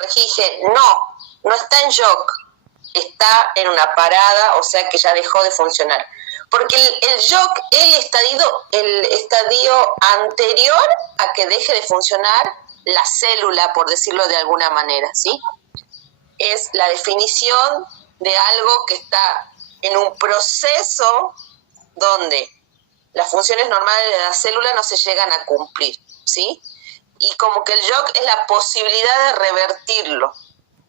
corregí, no está en shock, está en una parada, o sea que ya dejó de funcionar. Porque el shock es el estadio anterior a que deje de funcionar la célula, por decirlo de alguna manera, ¿sí? Es la definición de algo que está en un proceso donde las funciones normales de la célula no se llegan a cumplir, ¿sí? Y como que el shock es la posibilidad de revertirlo.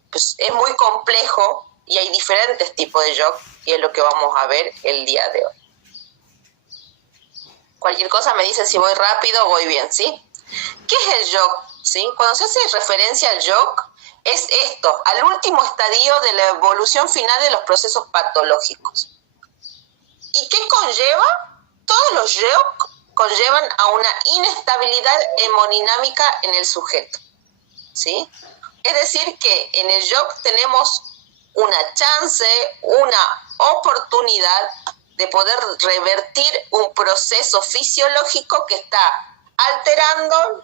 Pues es muy complejo y hay diferentes tipos de shock y es lo que vamos a ver el día de hoy. Cualquier cosa me dicen si voy rápido o voy bien, ¿sí? ¿Qué es el shock? ¿Sí? Cuando se hace referencia al shock, es esto, al último estadio de la evolución final de los procesos patológicos. ¿Y qué conlleva? Todos los shock conllevan a una inestabilidad hemodinámica en el sujeto, ¿sí? Es decir, que en el shock tenemos una chance, una oportunidad de poder revertir un proceso fisiológico que está alterando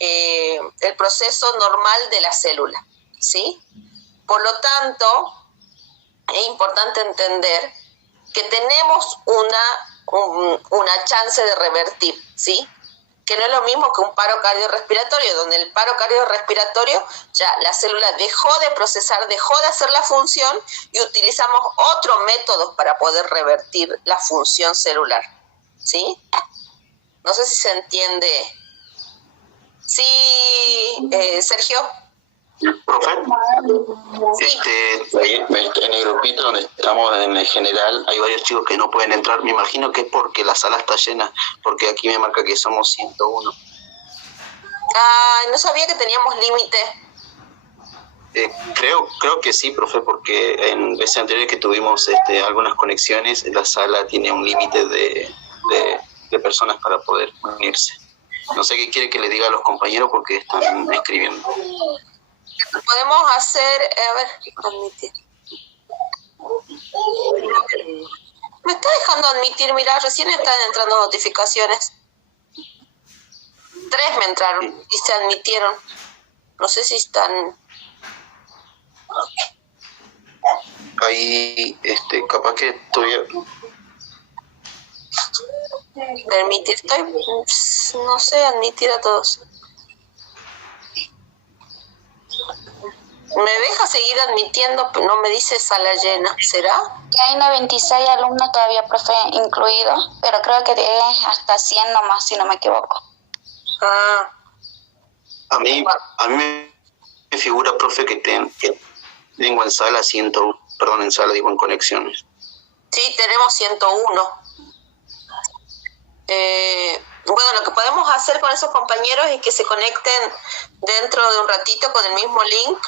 el proceso normal de la célula, ¿sí? Por lo tanto, es importante entender que tenemos una chance de revertir, ¿sí? Que no es lo mismo que un paro cardiorrespiratorio, donde el paro cardiorrespiratorio ya la célula dejó de procesar, dejó de hacer la función y utilizamos otros métodos para poder revertir la función celular, ¿sí? No sé si se entiende. Sí, Sergio. Profe, Sí. en el grupito donde estamos en el general hay varios chicos que no pueden entrar. Me imagino que es porque la sala está llena, porque aquí me marca que somos 101. No sabía que teníamos límite. Creo que sí, profe, porque en veces anteriores que tuvimos algunas conexiones, la sala tiene un límite de personas para poder unirse. No sé qué quiere que le diga a los compañeros porque están escribiendo. Podemos hacer, a ver, admitir. Me está dejando admitir, mira, recién están entrando notificaciones. 3 me entraron y se admitieron. No sé si están... Ahí, capaz que todavía... Permitir, no sé, admitir a todos. Me deja seguir admitiendo, pero no me dice sala llena. ¿Será? Hay 96 alumnos todavía, profe, incluidos, pero creo que es hasta 100 nomás, si no me equivoco. A mí me figura, profe, que tengo en sala en conexiones. Sí, tenemos 101. Bueno, lo que podemos hacer con esos compañeros es que se conecten dentro de un ratito con el mismo link,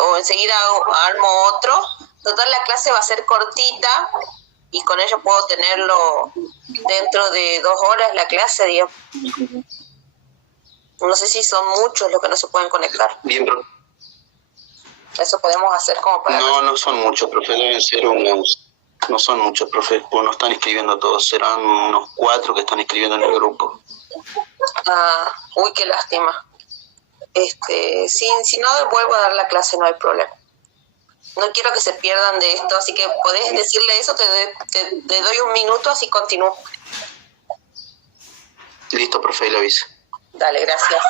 o enseguida armo otro. Total, la clase va a ser cortita y con ello puedo tenerlo dentro de 2 horas la clase, digamos. No sé si son muchos los que no se pueden conectar. Bien, profe. Eso podemos hacer como para... No son muchos, profe, deben ser unos... No son muchos, profe, no están escribiendo todos, serán unos 4 que están escribiendo en el grupo. Uy, qué lástima. Si no vuelvo a dar la clase, no hay problema. No quiero que se pierdan de esto, así que podés decirle eso, te doy un minuto, así continúo. Listo, profe, le aviso. Dale, gracias.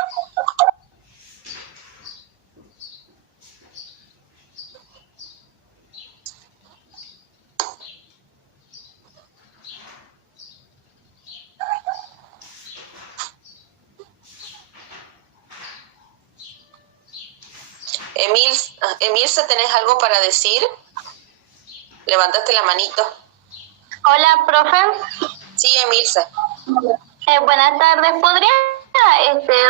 Emilce, ¿tenés algo para decir? Levantaste la manito. Hola, profe. Sí, Emilce. Buenas tardes. ¿Podría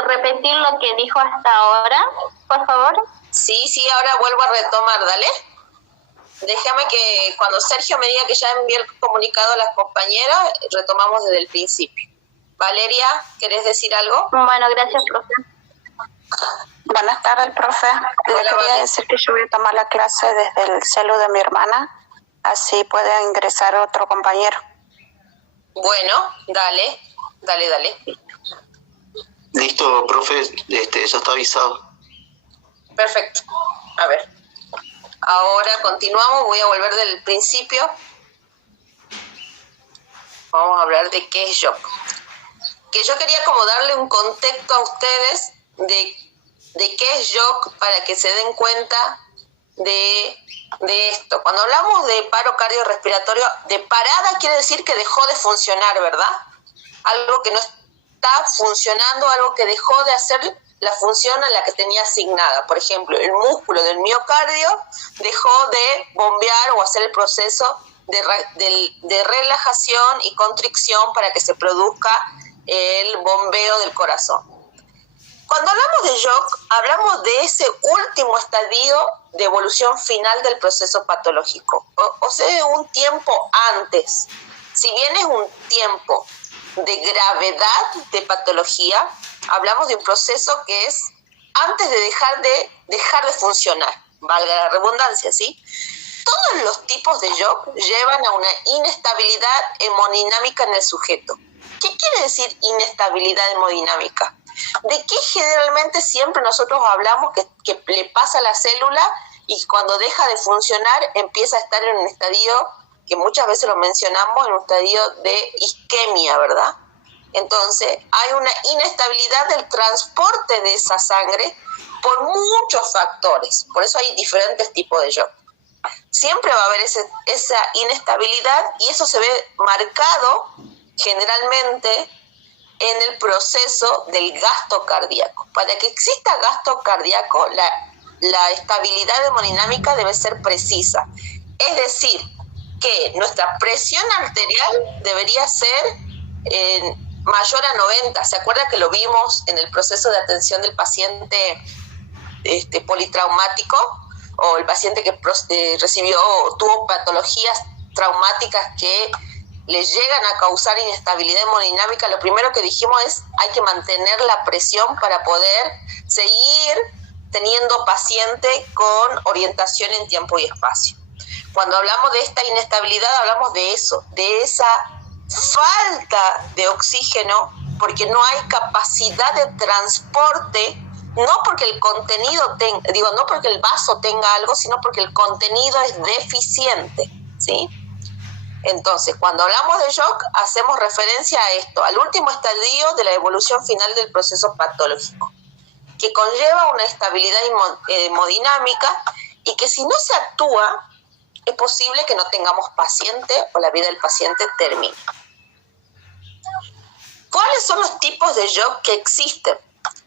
repetir lo que dijo hasta ahora, por favor? Sí, ahora vuelvo a retomar, dale. Déjame que cuando Sergio me diga que ya envié el comunicado a las compañeras, retomamos desde el principio. Valeria, ¿querés decir algo? Bueno, gracias, profe. Buenas tardes, profe. Le quería decir que yo voy a tomar la clase desde el celu de mi hermana, así puede ingresar otro compañero. Bueno, dale. Listo, profe, ya está avisado. Perfecto. A ver. Ahora continuamos, voy a volver del principio. Vamos a hablar de qué es shock. Que yo quería como darle un contexto a ustedes de qué es shock para que se den cuenta de esto. Cuando hablamos de paro cardiorrespiratorio, de parada quiere decir que dejó de funcionar, ¿verdad? Algo que no está funcionando, algo que dejó de hacer la función a la que tenía asignada. Por ejemplo, el músculo del miocardio dejó de bombear o hacer el proceso de relajación y constricción para que se produzca el bombeo del corazón. Cuando hablamos de shock, hablamos de ese último estadio de evolución final del proceso patológico, o sea, un tiempo antes. Si bien es un tiempo de gravedad de patología, hablamos de un proceso que es antes de dejar de funcionar, valga la redundancia, ¿sí? Todos los tipos de shock llevan a una inestabilidad hemodinámica en el sujeto. ¿Qué quiere decir inestabilidad hemodinámica? De qué generalmente siempre nosotros hablamos que le pasa a la célula y cuando deja de funcionar empieza a estar en un estadio que muchas veces lo mencionamos, en un estadio de isquemia, ¿verdad? Entonces hay una inestabilidad del transporte de esa sangre por muchos factores, por eso hay diferentes tipos de shock. Siempre va a haber esa inestabilidad y eso se ve marcado generalmente en el proceso del gasto cardíaco. Para que exista gasto cardíaco, la estabilidad hemodinámica debe ser precisa. Es decir, que nuestra presión arterial debería ser mayor a 90. ¿Se acuerda que lo vimos en el proceso de atención del paciente politraumático o el paciente que recibió o tuvo patologías traumáticas que les llegan a causar inestabilidad hemodinámica? Lo primero que dijimos es hay que mantener la presión para poder seguir teniendo paciente con orientación en tiempo y espacio. Cuando hablamos de esta inestabilidad hablamos de eso, de esa falta de oxígeno, porque no hay capacidad de transporte, no porque el contenido no porque el vaso tenga algo, sino porque el contenido es deficiente, ¿sí? Entonces, cuando hablamos de shock, hacemos referencia a esto, al último estadio de la evolución final del proceso patológico, que conlleva una estabilidad hemodinámica y que si no se actúa, es posible que no tengamos paciente o la vida del paciente termine. ¿Cuáles son los tipos de shock que existen?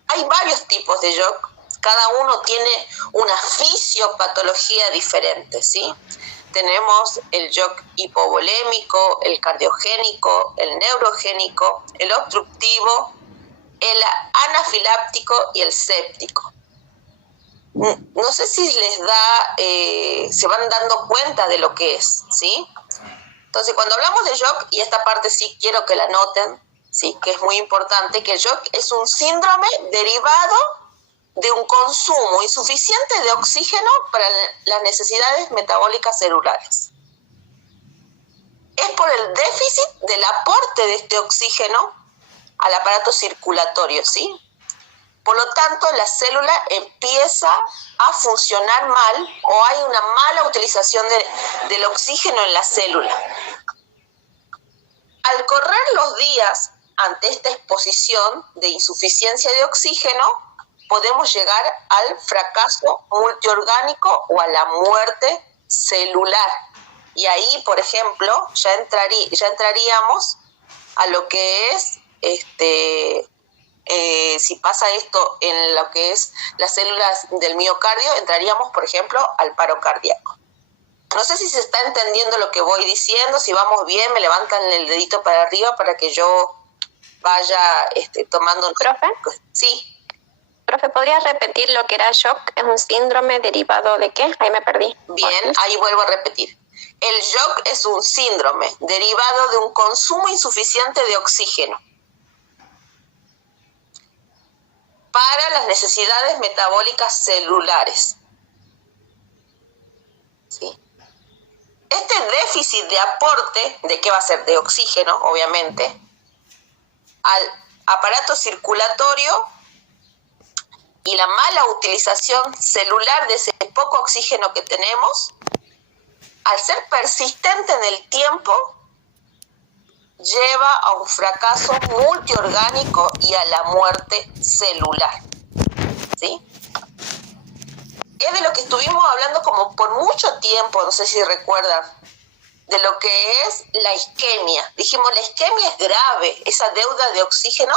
Hay varios tipos de shock, cada uno tiene una fisiopatología diferente, ¿sí? Tenemos el shock hipovolémico, el cardiogénico, el neurogénico, el obstructivo, el anafiláptico y el séptico. No sé si les da, se van dando cuenta de lo que es, ¿sí? Entonces, cuando hablamos de shock, y esta parte sí quiero que la noten, ¿sí? Que es muy importante, que el shock es un síndrome derivado de un consumo insuficiente de oxígeno para las necesidades metabólicas celulares. Es por el déficit del aporte de este oxígeno al aparato circulatorio, ¿sí? Por lo tanto, la célula empieza a funcionar mal o hay una mala utilización del oxígeno en la célula. Al correr los días ante esta exposición de insuficiencia de oxígeno, podemos llegar al fracaso multiorgánico o a la muerte celular. Y ahí, por ejemplo, ya entraríamos a lo que es, si pasa esto en lo que es las células del miocardio, entraríamos, por ejemplo, al paro cardíaco. No sé si se está entendiendo lo que voy diciendo, si vamos bien, me levantan el dedito para arriba para que yo vaya tomando... ¿Profe? Sí. Profe, ¿podrías repetir lo que era shock? ¿Es un síndrome derivado de qué? Ahí me perdí. Bien, ahí vuelvo a repetir. El shock es un síndrome derivado de un consumo insuficiente de oxígeno para las necesidades metabólicas celulares. ¿Sí? Este déficit de aporte, ¿de qué va a ser? De oxígeno, obviamente, al aparato circulatorio y la mala utilización celular de ese poco oxígeno que tenemos, al ser persistente en el tiempo, lleva a un fracaso multiorgánico y a la muerte celular. ¿Sí? Es de lo que estuvimos hablando como por mucho tiempo, no sé si recuerdan, de lo que es la isquemia. Dijimos, la isquemia es grave, esa deuda de oxígeno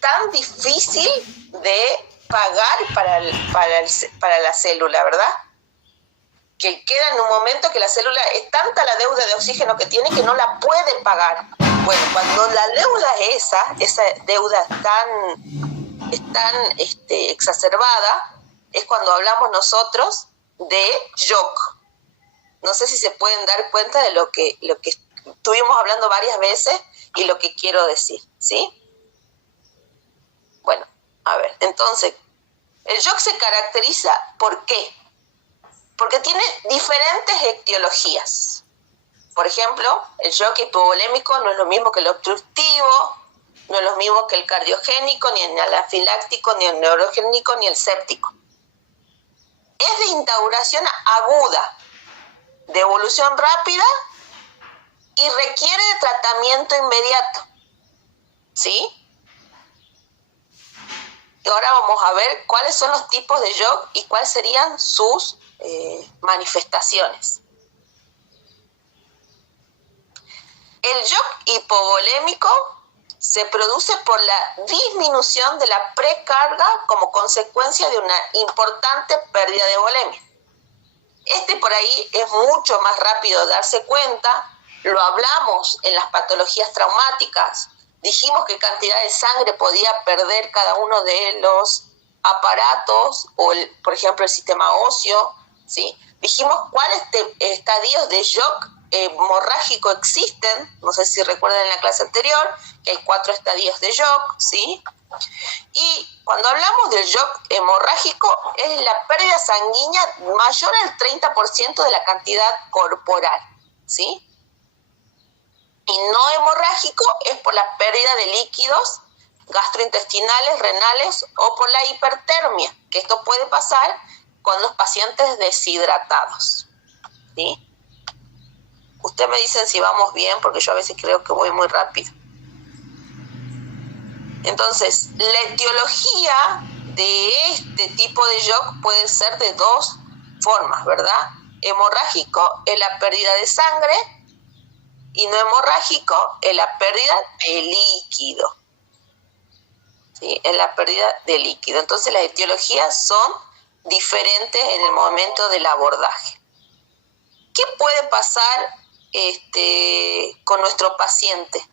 tan difícil de pagar para la célula, ¿verdad? Que queda en un momento que la célula es tanta la deuda de oxígeno que tiene que no la puede pagar. Bueno, cuando la deuda es esa deuda es tan exacerbada, es cuando hablamos nosotros de shock. No sé si se pueden dar cuenta de lo que estuvimos hablando varias veces y lo que quiero decir, ¿sí? Bueno, a ver, entonces, el shock se caracteriza, ¿por qué? Porque tiene diferentes etiologías. Por ejemplo, el shock hipovolémico no es lo mismo que el obstructivo, no es lo mismo que el cardiogénico, ni el anafiláctico, ni el neurogénico, ni el séptico. Es de instauración aguda, de evolución rápida y requiere de tratamiento inmediato. ¿Sí? Y ahora vamos a ver cuáles son los tipos de shock y cuáles serían sus manifestaciones. El shock hipovolémico se produce por la disminución de la precarga como consecuencia de una importante pérdida de volemia. Por ahí es mucho más rápido de darse cuenta, lo hablamos en las patologías traumáticas, dijimos qué cantidad de sangre podía perder cada uno de los aparatos, o por ejemplo el sistema óseo, ¿sí? Dijimos cuáles estadios de shock hemorrágico existen, no sé si recuerdan en la clase anterior, que hay 4 estadios de shock, ¿sí? Y cuando hablamos del shock hemorrágico, es la pérdida sanguínea mayor al 30% de la cantidad corporal, ¿sí? Y no hemorrágico es por la pérdida de líquidos gastrointestinales, renales o por la hipertermia, que esto puede pasar con los pacientes deshidratados, ¿sí? Ustedes me dicen si vamos bien, porque yo a veces creo que voy muy rápido. Entonces, la etiología de este tipo de shock puede ser de 2 formas, ¿verdad? Hemorrágico es la pérdida de sangre y no hemorrágico es la pérdida de líquido. ¿Sí? Es la pérdida de líquido. Entonces, las etiologías son diferentes en el momento del abordaje. ¿Qué puede pasar con nuestro paciente?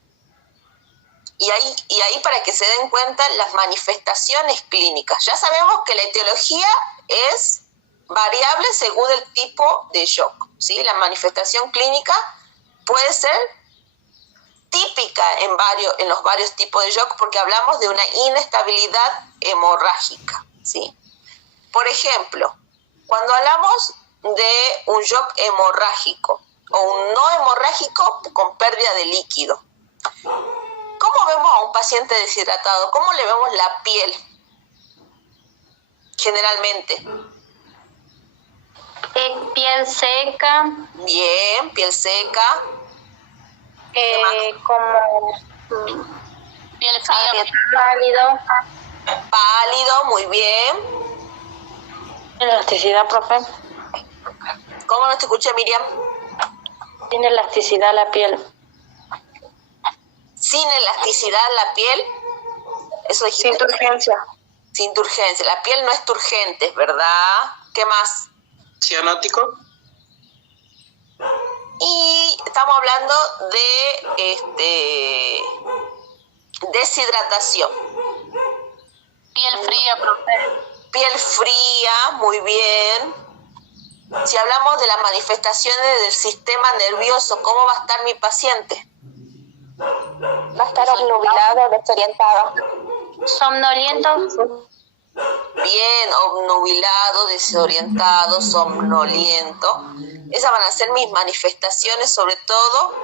Y ahí para que se den cuenta las manifestaciones clínicas. Ya sabemos que la etiología es variable según el tipo de shock, ¿sí? La manifestación clínica puede ser típica en los varios tipos de shock porque hablamos de una inestabilidad hemorrágica, ¿sí? Por ejemplo, cuando hablamos de un shock hemorrágico o un no hemorrágico con pérdida de líquido, ¿cómo vemos a un paciente deshidratado? ¿Cómo le vemos la piel? Generalmente. Piel seca. Bien, piel seca. Como piel fría, pálido. Pálido, muy bien. Elasticidad, profe. ¿Cómo no te escuché, Miriam? Tiene elasticidad la piel. Sin elasticidad la piel. Eso dijiste. Sin turgencia. Sin turgencia. La piel no es turgente, ¿verdad? ¿Qué más? Cianótico. Y estamos hablando de deshidratación. Piel fría, profe. Piel fría, muy bien. Si hablamos de las manifestaciones del sistema nervioso, ¿cómo va a estar mi paciente? Va a estar obnubilado, desorientado. Somnoliento. Bien, obnubilado, desorientado, somnoliento. Esas van a ser mis manifestaciones, sobre todo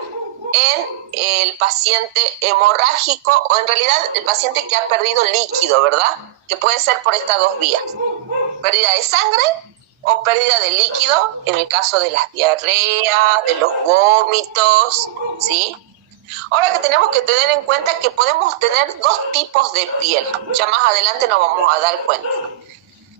en el paciente hemorrágico o en realidad el paciente que ha perdido líquido, ¿verdad? Que puede ser por estas dos vías. Pérdida de sangre o pérdida de líquido en el caso de las diarreas, de los vómitos, ¿sí? Ahora que tenemos que tener en cuenta que podemos tener dos tipos de piel. Ya más adelante nos vamos a dar cuenta.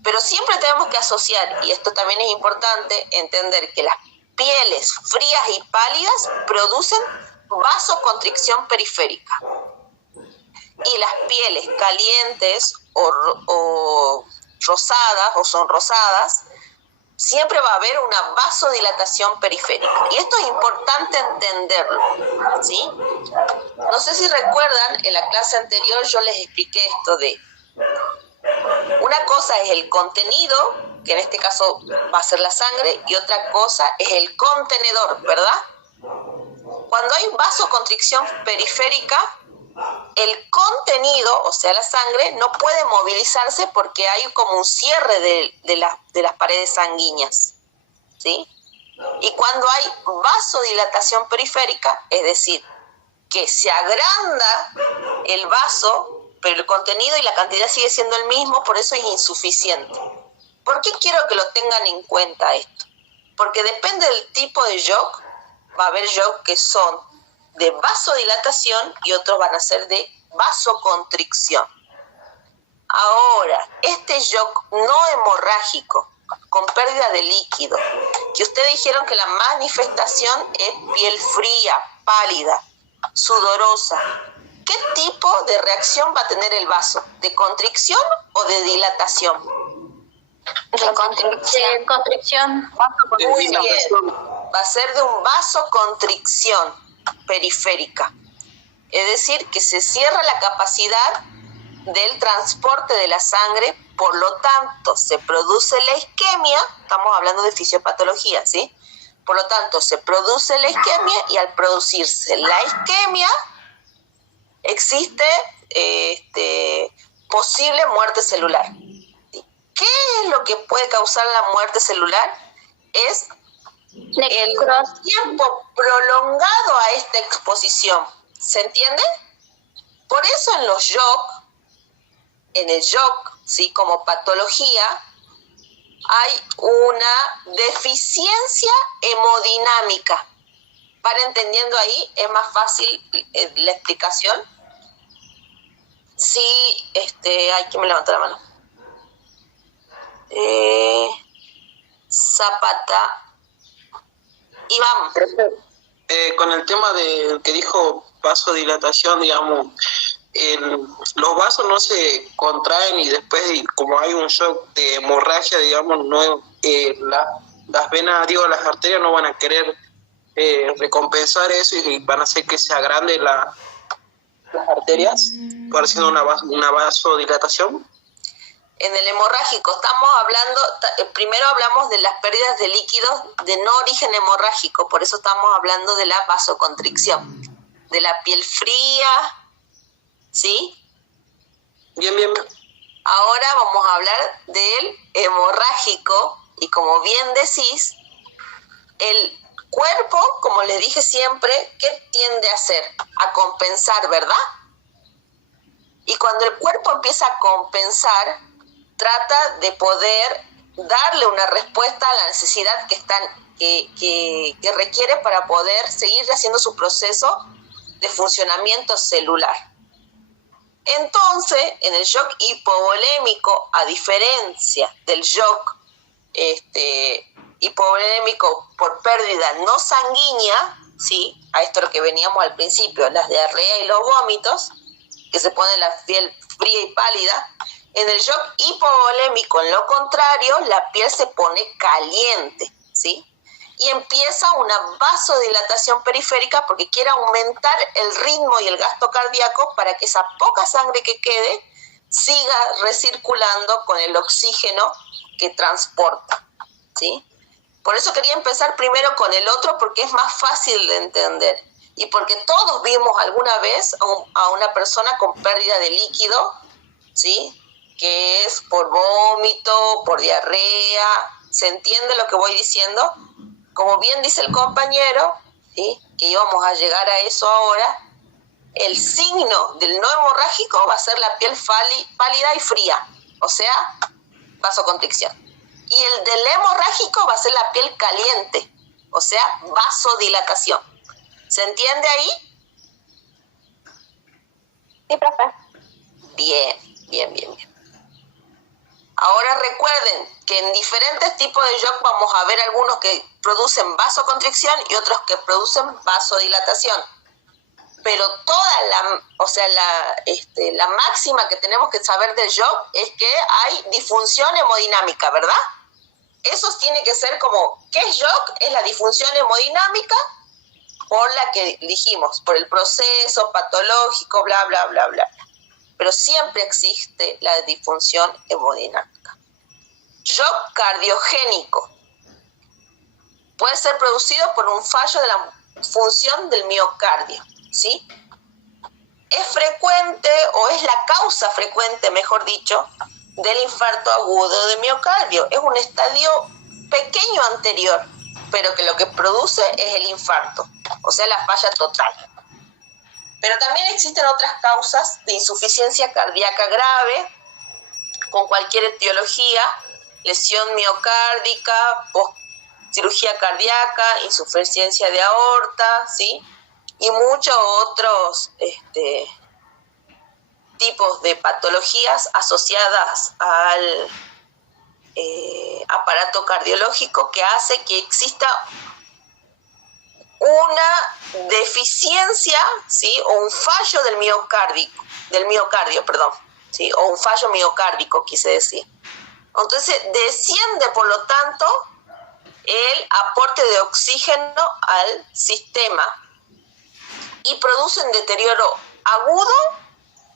Pero siempre tenemos que asociar, y esto también es importante, entender que las pieles frías y pálidas producen vasoconstricción periférica. Y las pieles calientes o rosadas o sonrosadas, siempre va a haber una vasodilatación periférica. Y esto es importante entenderlo, ¿sí? No sé si recuerdan, en la clase anterior yo les expliqué esto de una cosa es el contenido, que en este caso va a ser la sangre, y otra cosa es el contenedor, ¿verdad? Cuando hay vasoconstricción periférica, el contenido, o sea la sangre, no puede movilizarse porque hay como un cierre de las paredes sanguíneas, ¿sí? Y cuando hay vasodilatación periférica, es decir, que se agranda el vaso, pero el contenido y la cantidad sigue siendo el mismo, por eso es insuficiente. ¿Por qué quiero que lo tengan en cuenta esto? Porque depende del tipo de shock, va a haber shock que son de vasodilatación y otros van a ser de vasoconstricción. Ahora, este shock no hemorrágico, con pérdida de líquido, que ustedes dijeron que la manifestación es piel fría, pálida, sudorosa. ¿Qué tipo de reacción va a tener el vaso? ¿De constricción o de dilatación? De constricción. Muy bien. Va a ser de un vasoconstricción periférica. Es decir, que se cierra la capacidad del transporte de la sangre, por lo tanto, se produce la isquemia, estamos hablando de fisiopatología, ¿sí? Por lo tanto, se produce la isquemia y al producirse la isquemia, existe posible muerte celular. ¿Qué es lo que puede causar la muerte celular? Es el tiempo prolongado a esta exposición. ¿Se entiende? Por eso en el shock, ¿sí? Como patología, hay una deficiencia hemodinámica. ¿Van entendiendo ahí? ¿Es más fácil la explicación? Sí, hay que me levanta la mano. Zapata. Iván. Con el tema de que dijo vasodilatación, digamos, los vasos no se contraen y después, como hay un shock de hemorragia, digamos, no, las venas, las arterias no van a querer recompensar eso y van a hacer que se agranden las arterias, haciendo una vasodilatación. En el hemorrágico estamos hablando, primero hablamos de las pérdidas de líquidos de no origen hemorrágico, por eso estamos hablando de la vasoconstricción, de la piel fría, ¿sí? Bien. Ahora vamos a hablar del hemorrágico, y como bien decís, el cuerpo, como les dije siempre, ¿qué tiende a hacer? A compensar, ¿verdad? Y cuando el cuerpo empieza a compensar, trata de poder darle una respuesta a la necesidad que requiere para poder seguir haciendo su proceso de funcionamiento celular. Entonces, en el shock hipovolémico, a diferencia del shock hipovolémico por pérdida no sanguínea, ¿sí? A esto lo que veníamos al principio, las diarreas y los vómitos, que se pone la piel fría y pálida. En el shock hipovolémico, en lo contrario, la piel se pone caliente, ¿sí? Y empieza una vasodilatación periférica porque quiere aumentar el ritmo y el gasto cardíaco para que esa poca sangre que quede siga recirculando con el oxígeno que transporta, ¿sí? Por eso quería empezar primero con el otro, porque es más fácil de entender y porque todos vimos alguna vez a una persona con pérdida de líquido, ¿sí? Que es por vómito, por diarrea. ¿Se entiende lo que voy diciendo? Como bien dice el compañero, ¿sí? Que íbamos a llegar a eso ahora, el signo del no hemorrágico va a ser la piel pálida y fría, o sea, vasoconstricción. Y el del hemorrágico va a ser la piel caliente, o sea, vasodilatación. ¿Se entiende ahí? Sí, profe. Bien. Ahora recuerden que en diferentes tipos de shock vamos a ver algunos que producen vasoconstricción y otros que producen vasodilatación. Pero la máxima que tenemos que saber del shock es que hay disfunción hemodinámica, ¿verdad? Eso tiene que ser como, ¿qué es shock? Es la disfunción hemodinámica por la que dijimos, por el proceso patológico, bla, bla, bla, bla. Pero siempre existe la disfunción hemodinámica. Shock cardiogénico puede ser producido por un fallo de la función del miocardio, ¿sí? Es frecuente, o es la causa frecuente, mejor dicho, del infarto agudo de miocardio. Es un estadio pequeño anterior, pero que lo que produce es el infarto, o sea, la falla total. Pero también existen otras causas de insuficiencia cardíaca grave, con cualquier etiología, lesión miocárdica, cirugía cardíaca, insuficiencia de aorta, ¿sí? Y muchos otros tipos de patologías asociadas al aparato cardiológico que hace que exista una deficiencia, ¿sí? O un fallo del miocardio, ¿sí? O un fallo miocárdico, quise decir. Entonces desciende, por lo tanto, el aporte de oxígeno al sistema y produce un deterioro agudo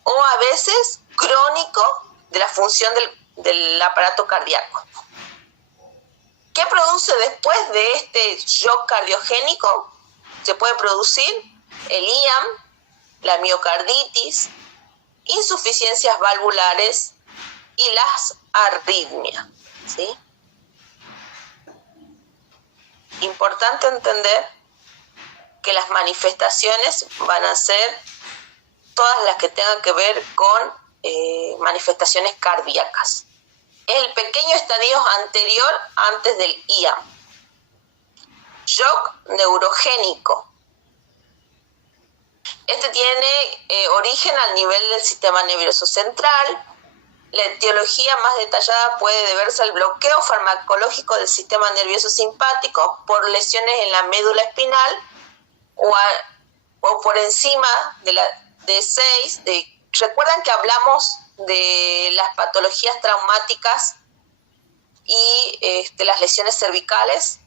o a veces crónico de la función del aparato cardíaco. ¿Qué produce después de este shock cardiogénico? Se puede producir el IAM, la miocarditis, insuficiencias valvulares y las arritmias, ¿sí? Importante entender que las manifestaciones van a ser todas las que tengan que ver con manifestaciones cardíacas. Es el pequeño estadio anterior antes del IAM. Shock neurogénico. Este tiene origen al nivel del sistema nervioso central. La etiología más detallada puede deberse al bloqueo farmacológico del sistema nervioso simpático por lesiones en la médula espinal o por encima de la D6. ¿Recuerdan que hablamos de las patologías traumáticas y las lesiones cervicales?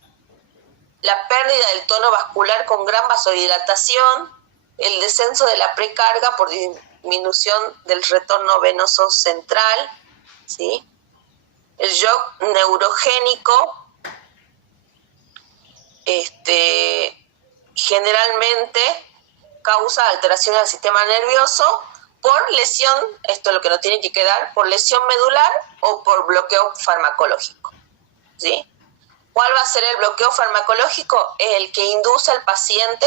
La pérdida del tono vascular con gran vasodilatación, el descenso de la precarga por disminución del retorno venoso central, ¿sí? El shock neurogénico, generalmente causa alteración del sistema nervioso por lesión, esto es lo que nos tiene que quedar, por lesión medular o por bloqueo farmacológico, ¿sí? ¿Cuál va a ser el bloqueo farmacológico? Es el que induce al paciente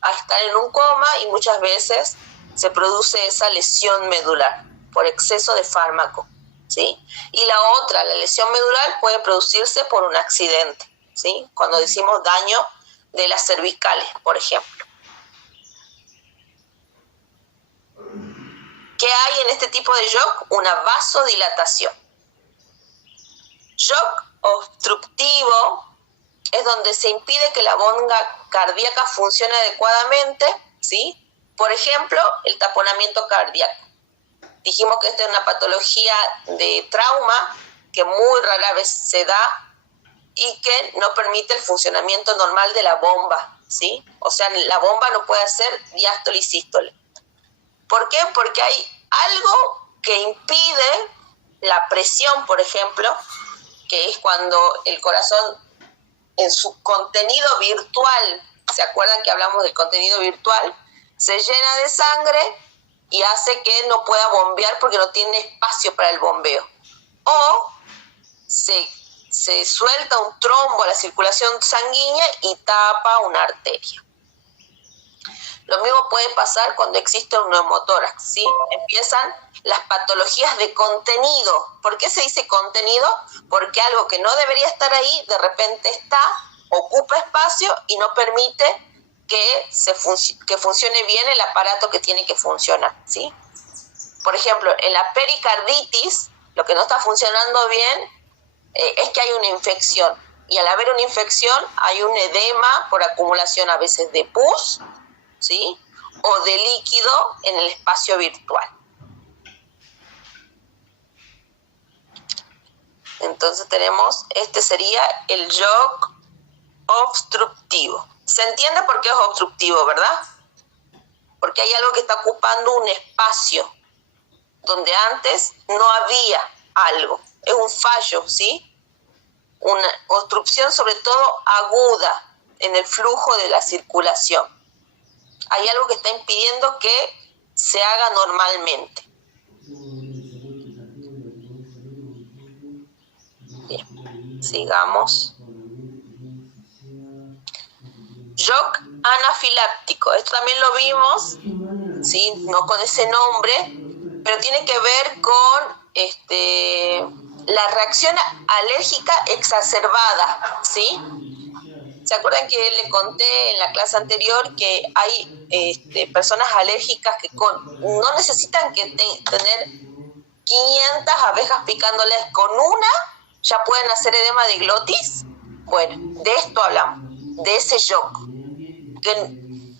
a estar en un coma y muchas veces se produce esa lesión medular por exceso de fármaco, ¿sí? Y la otra, la lesión medular, puede producirse por un accidente, ¿sí? Cuando decimos daño de las cervicales, por ejemplo. ¿Qué hay en este tipo de shock? Una vasodilatación. Shock obstructivo es donde se impide que la bomba cardíaca funcione adecuadamente, ¿sí? Por ejemplo, el taponamiento cardíaco. Dijimos que esta es una patología de trauma que muy rara vez se da y que no permite el funcionamiento normal de la bomba, ¿sí? O sea, la bomba no puede hacer diástole y sístole. ¿Por qué? Porque hay algo que impide la presión, por ejemplo, que es cuando el corazón en su contenido virtual, ¿se acuerdan que hablamos del contenido virtual? Se llena de sangre y hace que no pueda bombear porque no tiene espacio para el bombeo. O se suelta un trombo a la circulación sanguínea y tapa una arteria. Lo mismo puede pasar cuando existe un neumotórax, ¿sí? Empiezan las patologías de contenido. ¿Por qué se dice contenido? Porque algo que no debería estar ahí, de repente está, ocupa espacio y no permite que funcione bien el aparato que tiene que funcionar, ¿sí? Por ejemplo, en la pericarditis, lo que no está funcionando bien es que hay una infección. Y al haber una infección, hay un edema por acumulación a veces de pus, ¿sí? O de líquido en el espacio virtual. Entonces tenemos, este sería el shock obstructivo. ¿Se entiende por qué es obstructivo, verdad? Porque hay algo que está ocupando un espacio donde antes no había algo. Es un fallo, ¿sí? Una obstrucción sobre todo aguda en el flujo de la circulación. Hay algo que está impidiendo que se haga normalmente. Bien, sigamos. Shock anafiláctico. Esto también lo vimos, ¿sí? No con ese nombre, pero tiene que ver con la reacción alérgica exacerbada, ¿sí? ¿Se acuerdan que le conté en la clase anterior que hay personas alérgicas que no necesitan que tener 500 abejas picándoles, con una ya pueden hacer edema de glotis? Bueno, de esto hablamos, de ese shock, que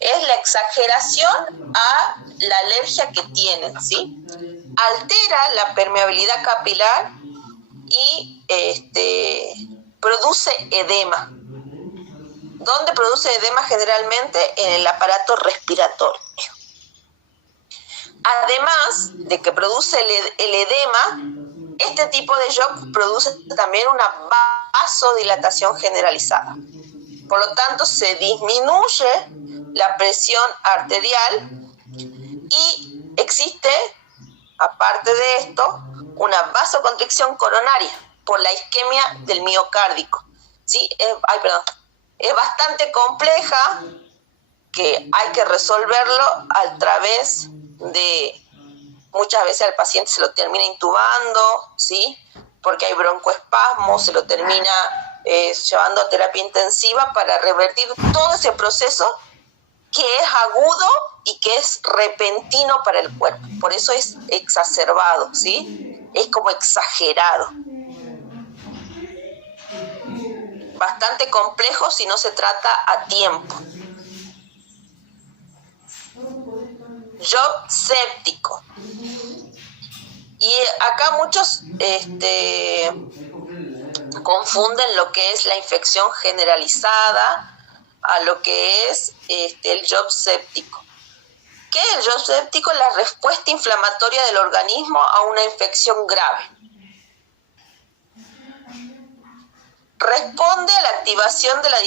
es la exageración a la alergia que tienen, ¿sí? Altera la permeabilidad capilar y produce edema. ¿Dónde produce edema? Generalmente en el aparato respiratorio. Además de que produce el edema, este tipo de shock produce también una vasodilatación generalizada. Por lo tanto, se disminuye la presión arterial y existe, aparte de esto, una vasoconstricción coronaria por la isquemia del miocárdico, ¿sí? Es bastante compleja, que hay que resolverlo a través de, muchas veces al paciente se lo termina intubando, ¿sí? Porque hay broncoespasmo, se lo termina llevando a terapia intensiva para revertir todo ese proceso que es agudo y que es repentino para el cuerpo. Por eso es exacerbado, ¿sí? Es como exagerado. Bastante complejo si no se trata a tiempo. Shock séptico. Y acá muchos confunden lo que es la infección generalizada a lo que es el shock séptico. ¿Qué es el shock séptico? La respuesta inflamatoria del organismo a una infección grave. Responde a la activación de la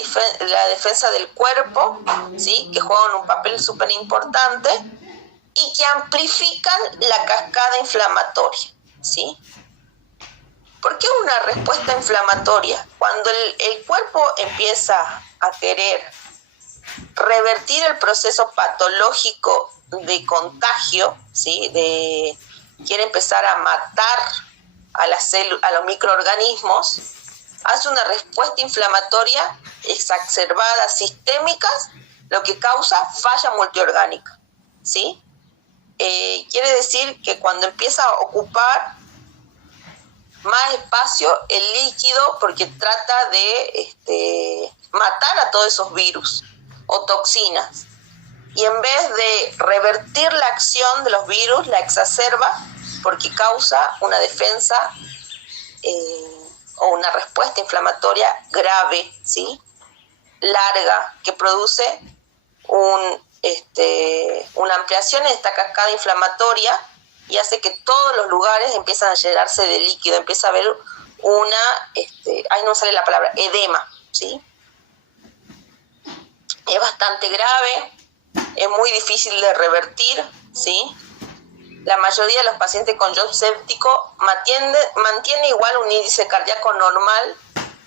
defensa del cuerpo, ¿sí? Que juegan un papel súper importante y que amplifican la cascada inflamatoria, ¿sí? ¿Por qué una respuesta inflamatoria? Cuando el cuerpo empieza a querer revertir el proceso patológico de contagio, ¿sí? Quiere empezar a matar a los microorganismos, hace una respuesta inflamatoria exacerbada, sistémica, lo que causa falla multiorgánica, ¿sí? Quiere decir que cuando empieza a ocupar más espacio el líquido, porque trata de matar a todos esos virus o toxinas, y en vez de revertir la acción de los virus, la exacerba porque causa una defensa o una respuesta inflamatoria grave, ¿sí? Larga, que produce una ampliación en esta cascada inflamatoria y hace que todos los lugares empiezan a llenarse de líquido, empieza a haber ahí no sale la palabra, edema, ¿sí? Es bastante grave, es muy difícil de revertir, ¿sí? La mayoría de los pacientes con shock séptico mantiene igual un índice cardíaco normal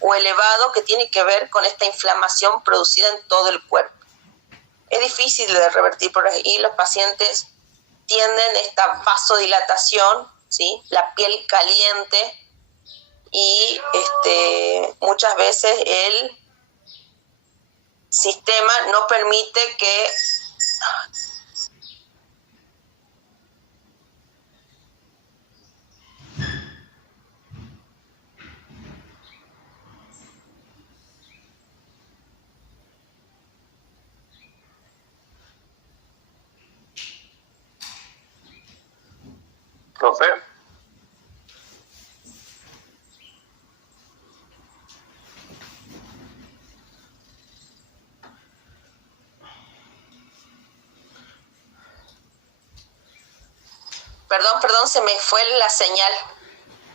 o elevado, que tiene que ver con esta inflamación producida en todo el cuerpo. es difícil de revertir por ahí. Los pacientes tienden esta vasodilatación, ¿sí? La piel caliente, y muchas veces el sistema no permite que Profe. Perdón, se me fue la señal.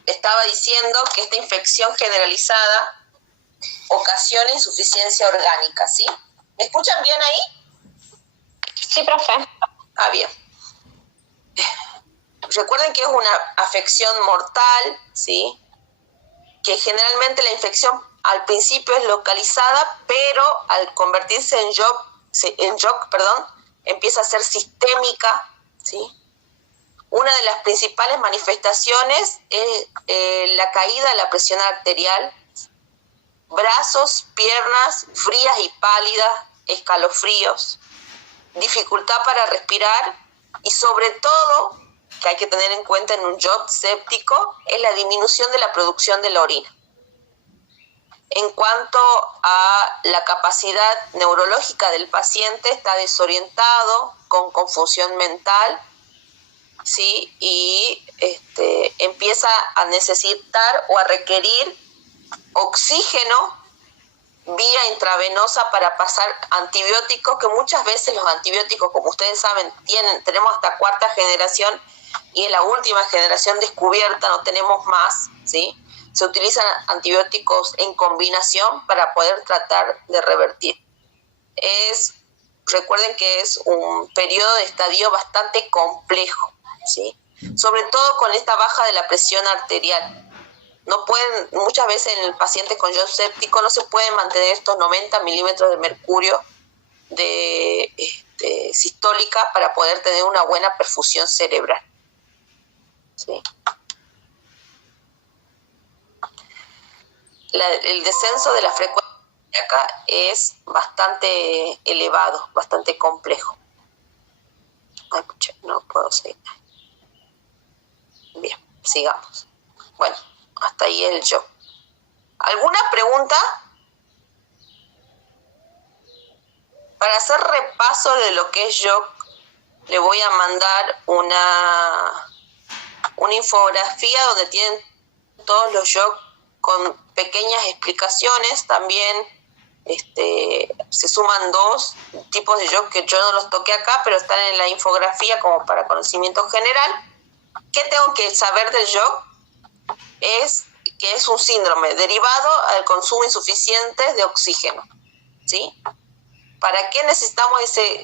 Estaba diciendo que esta infección generalizada ocasiona insuficiencia orgánica, ¿sí? ¿Me escuchan bien ahí? Sí, profe. Ah, bien. Recuerden que es una afección mortal, ¿sí? Que generalmente la infección al principio es localizada, pero al convertirse en shock, empieza a ser sistémica, ¿sí? Una de las principales manifestaciones es la caída de la presión arterial, brazos, piernas frías y pálidas, escalofríos, dificultad para respirar y sobre todo, que hay que tener en cuenta en un shock séptico, es la disminución de la producción de la orina. En cuanto a la capacidad neurológica del paciente, está desorientado, con confusión mental, ¿sí? Y empieza a necesitar o a requerir oxígeno vía intravenosa para pasar antibióticos, que muchas veces los antibióticos, como ustedes saben, tenemos hasta cuarta generación y en la última generación descubierta no tenemos más, ¿sí? Se utilizan antibióticos en combinación para poder tratar de revertir. Recuerden que es un periodo de estadio bastante complejo, ¿sí? Sobre todo con esta baja de la presión arterial. Muchas veces en el paciente con shock séptico no se pueden mantener estos 90 milímetros de mercurio de sistólica para poder tener una buena perfusión cerebral, ¿sí? El descenso de la frecuencia cardíaca es bastante elevado, bastante complejo. Ay, pucha, no puedo seguir. Bien, sigamos. Bueno, hasta ahí el shock. ¿Alguna pregunta? Para hacer repaso de lo que es shock, le voy a mandar una infografía donde tienen todos los shock con pequeñas explicaciones. También se suman 2 tipos de shock que yo no los toqué acá, pero están en la infografía como para conocimiento general. ¿Qué tengo que saber del shock? Es que es un síndrome derivado al consumo insuficiente de oxígeno, ¿sí? ¿Para qué necesitamos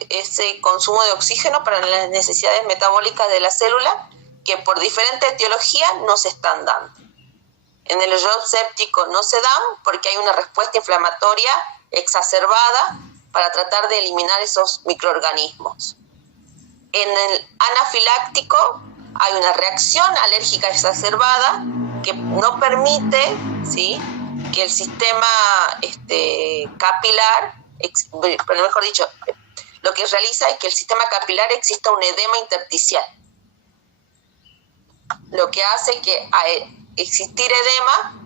ese consumo de oxígeno? Para las necesidades metabólicas de la célula, que por diferentes etiologías no se están dando. En el shock séptico no se dan porque hay una respuesta inflamatoria exacerbada para tratar de eliminar esos microorganismos. En el anafiláctico hay una reacción alérgica exacerbada que no permite, ¿sí?, que el sistema capilar, pero mejor dicho, lo que realiza es que el sistema capilar exista un edema intersticial, lo que hace que al existir edema,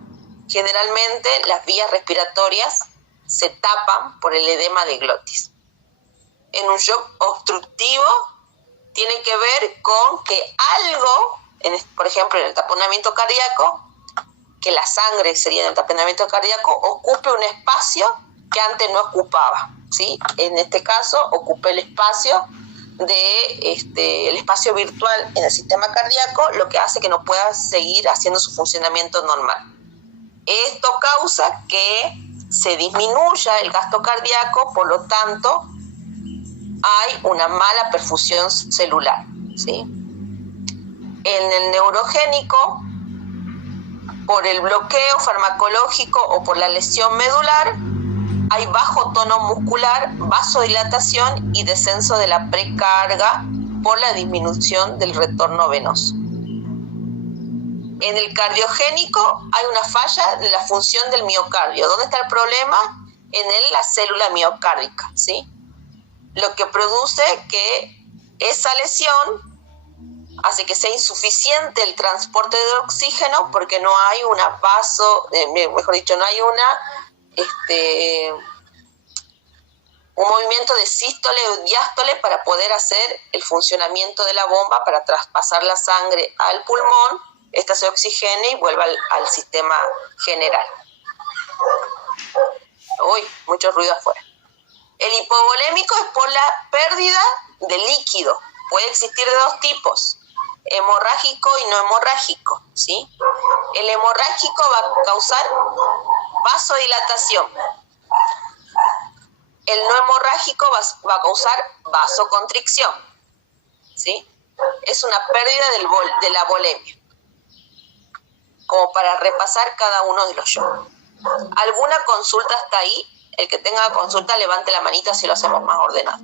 generalmente las vías respiratorias se tapan por el edema de glotis. En un shock obstructivo tiene que ver con que algo, por ejemplo en el taponamiento cardíaco, que la sangre sería en el taponamiento cardíaco, ocupe un espacio que antes no ocupaba, ¿sí? En este caso ocupe el espacio el espacio virtual en el sistema cardíaco, lo que hace que no pueda seguir haciendo su funcionamiento normal. Esto causa que se disminuya el gasto cardíaco, por lo tanto hay una mala perfusión celular, ¿sí? En el neurogénico, por el bloqueo farmacológico o por la lesión medular, hay bajo tono muscular, vasodilatación y descenso de la precarga por la disminución del retorno venoso. En el cardiogénico hay una falla de la función del miocardio. ¿Dónde está el problema? En la célula miocárdica, ¿sí? Lo que produce que esa lesión hace que sea insuficiente el transporte de oxígeno porque no hay no hay un movimiento de sístole o diástole para poder hacer el funcionamiento de la bomba para traspasar la sangre al pulmón, esta se oxigene y vuelva al sistema general. Uy, mucho ruido afuera. El hipovolémico es por la pérdida de líquido. Puede existir de dos tipos, hemorrágico y no hemorrágico, ¿sí? El hemorrágico va a causar vasodilatación. El no hemorrágico va a causar vasoconstricción, ¿sí? Es una pérdida de la volemia. Como para repasar cada uno de los shocks. ¿Alguna consulta hasta ahí? El que tenga consulta levante la manita si lo hacemos más ordenado.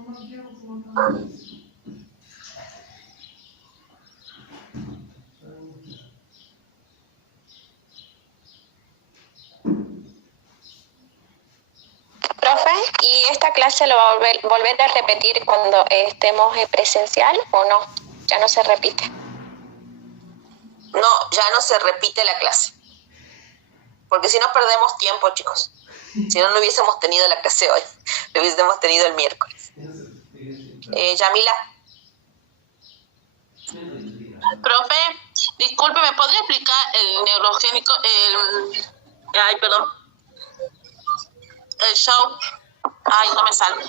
Profe, ¿y esta clase lo va a volver a repetir cuando estemos presencial o no? ¿Ya no se repite? No, ya no se repite la clase. Porque si no perdemos tiempo, chicos. Si no, no hubiésemos tenido la clase hoy. Lo hubiésemos tenido el miércoles. Yamila. Profe, disculpe, ¿me podría explicar el neurogénico, el show? Ay, no me sale.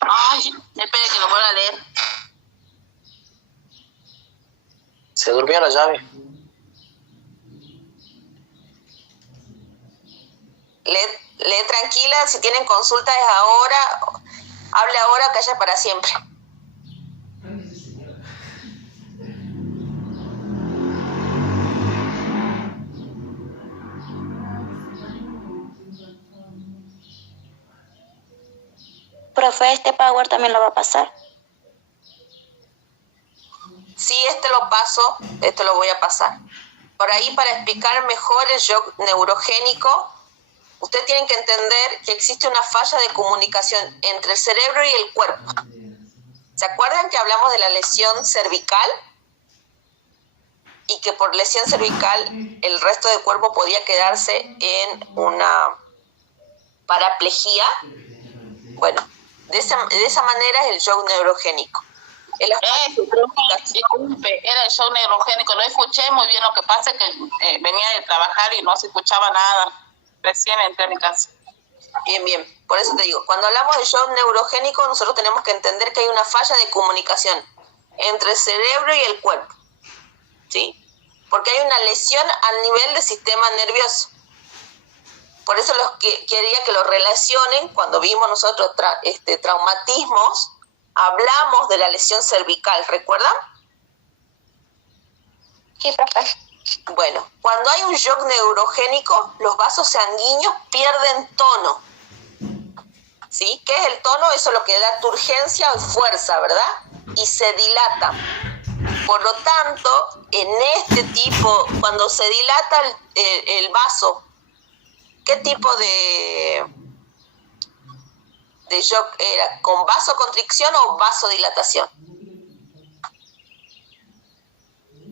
Ay, espere que lo vuelva a leer. Se durmió la llave. Lee tranquila, si tienen consultas es ahora, hable ahora o calla para siempre. Profe, ¿este Power también lo va a pasar? Sí, este lo voy a pasar. Por ahí, para explicar mejor el shock neurogénico, ustedes tienen que entender que existe una falla de comunicación entre el cerebro y el cuerpo. ¿Se acuerdan que hablamos de la lesión cervical? Y que por lesión cervical el resto del cuerpo podía quedarse en una paraplegia. Bueno, de esa manera es el shock neurogénico. Disculpe, era el shock neurogénico. No escuché muy bien, lo que pasa es que venía de trabajar y no se escuchaba nada. Recién entré a mi casa. Bien. Por eso te digo, cuando hablamos de shock neurogénico, nosotros tenemos que entender que hay una falla de comunicación entre el cerebro y el cuerpo, ¿sí? Porque hay una lesión al nivel del sistema nervioso. Por eso quería que lo relacionen. Cuando vimos nosotros traumatismos, hablamos de la lesión cervical, ¿recuerdan? Sí, profe. Bueno, cuando hay un shock neurogénico, los vasos sanguíneos pierden tono. ¿Sí? ¿Qué es el tono? Eso es lo que da turgencia o fuerza, ¿verdad? Y se dilatan. Por lo tanto, en este tipo, cuando se dilata el vaso, ¿qué tipo de shock era? ¿Con vasoconstricción o vasodilatación?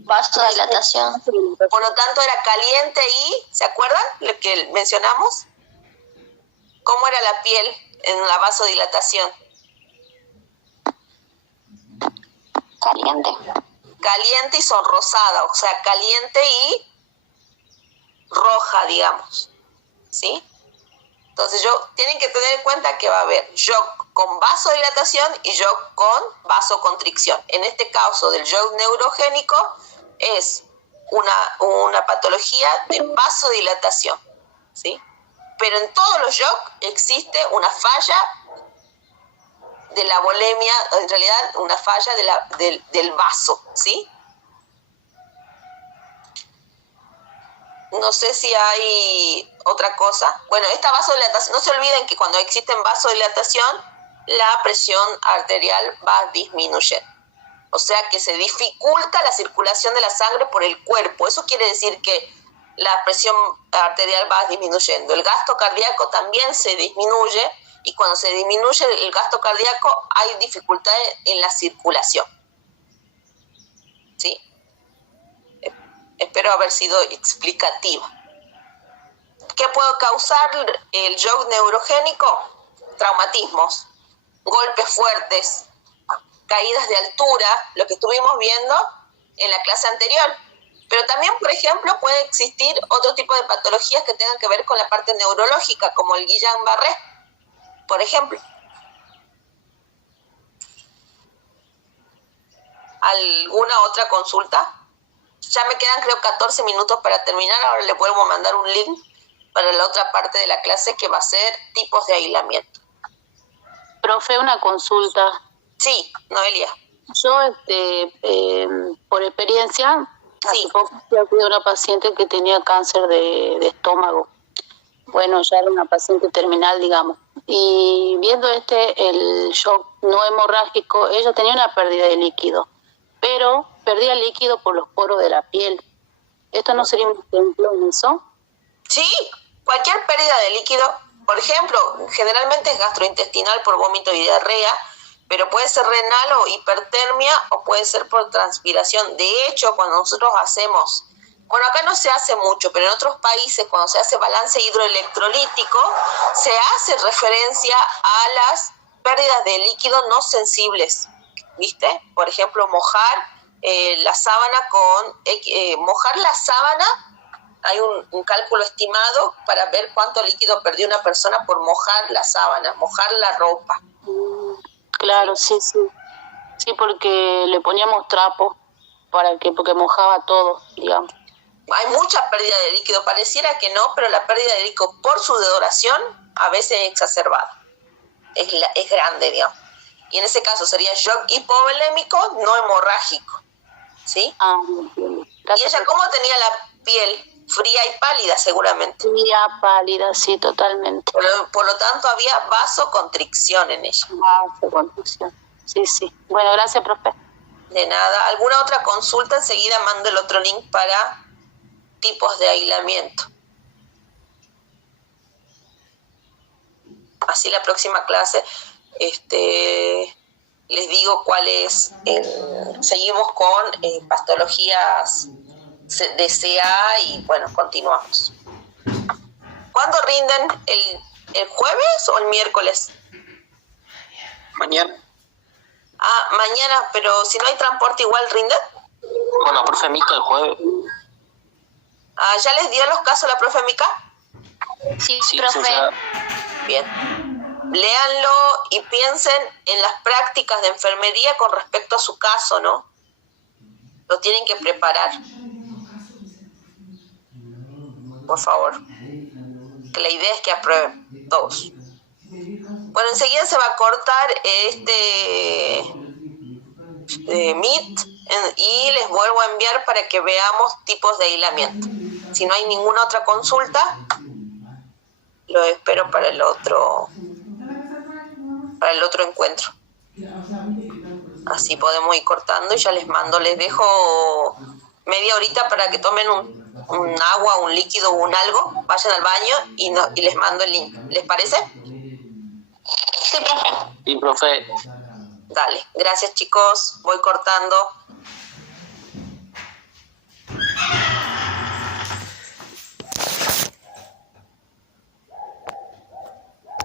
Vasodilatación. Por lo tanto, era caliente y, ¿se acuerdan lo que mencionamos? ¿Cómo era la piel en la vasodilatación? Caliente. Caliente y sonrosada, o sea, caliente y roja, digamos, ¿sí? Entonces, tienen que tener en cuenta que va a haber shock con vasodilatación y shock con vasoconstricción. En este caso del shock neurogénico es una patología de vasodilatación, ¿sí? Pero en todos los shocks existe una falla de la volemia, en realidad una falla del vaso, ¿sí? No sé si hay otra cosa. Bueno, esta vasodilatación, no se olviden que cuando existe vasodilatación, la presión arterial va disminuyendo. O sea que se dificulta la circulación de la sangre por el cuerpo. Eso quiere decir que la presión arterial va disminuyendo. El gasto cardíaco también se disminuye, y cuando se disminuye el gasto cardíaco hay dificultad en la circulación. ¿Sí? Espero haber sido explicativa. ¿Qué puede causar el shock neurogénico? Traumatismos, golpes fuertes, caídas de altura, lo que estuvimos viendo en la clase anterior. Pero también, por ejemplo, puede existir otro tipo de patologías que tengan que ver con la parte neurológica, como el Guillain-Barré, por ejemplo. ¿Alguna otra consulta? Ya me quedan, creo, 14 minutos para terminar. Ahora les vuelvo a mandar un link para la otra parte de la clase, que va a ser tipos de aislamiento. Profe, una consulta. Sí, Noelia. Yo, por experiencia, hace poco fui a una paciente que tenía cáncer de estómago. Bueno, ya era una paciente terminal, digamos. Y viendo el shock no hemorrágico, ella tenía una pérdida de líquido, pero perdía líquido por los poros de la piel. ¿Esto no sería un ejemplo en eso? Sí, cualquier pérdida de líquido, por ejemplo, generalmente es gastrointestinal por vómito y diarrea, pero puede ser renal o hipertermia, o puede ser por transpiración. De hecho, cuando nosotros hacemos, bueno, acá no se hace mucho, pero en otros países, cuando se hace balance hidroelectrolítico, se hace referencia a las pérdidas de líquido no sensibles, ¿viste? Por ejemplo, mojar la sábana mojar la sábana, hay un cálculo estimado para ver cuánto líquido perdió una persona por mojar la sábana, mojar la ropa. Claro, sí. Sí, porque le poníamos trapo porque mojaba todo, digamos. Hay mucha pérdida de líquido, pareciera que no, pero la pérdida de líquido por sudoración a veces es exacerbada, es grande, digamos. Y en ese caso sería shock hipovolémico no hemorrágico, ¿sí? Ah, entiendo. Gracias. ¿Y ella cómo tenía la piel? Fría y pálida, seguramente. Fría, pálida, sí, totalmente. Por lo tanto, había vasoconstricción en ella. Vasoconstricción, sí. Bueno, gracias, profe. De nada. ¿Alguna otra consulta? Enseguida mando el otro link para tipos de aislamiento. Así la próxima clase les digo cuál es. Seguimos con patologías de CA y bueno, continuamos. ¿Cuándo rinden? ¿El jueves o el miércoles? Mañana. Ah, mañana, pero si no hay transporte igual rinden. Bueno, profe Mica, el jueves. Ah, ¿ya les dio los casos la profe Mica? Sí, profe. Bien. Léanlo y piensen en las prácticas de enfermería con respecto a su caso, ¿no? Lo tienen que preparar. Por favor. Que la idea es que aprueben todos. Bueno, enseguida se va a cortar Meet y les vuelvo a enviar para que veamos tipos de aislamiento. Si no hay ninguna otra consulta, lo espero para el otro encuentro. Así podemos ir cortando y ya les mando. Les dejo media horita para que tomen un agua, un líquido o un algo, vayan al baño y les mando el link. ¿Les parece? Sí, profe. Sí, profe. Dale, gracias chicos, voy cortando.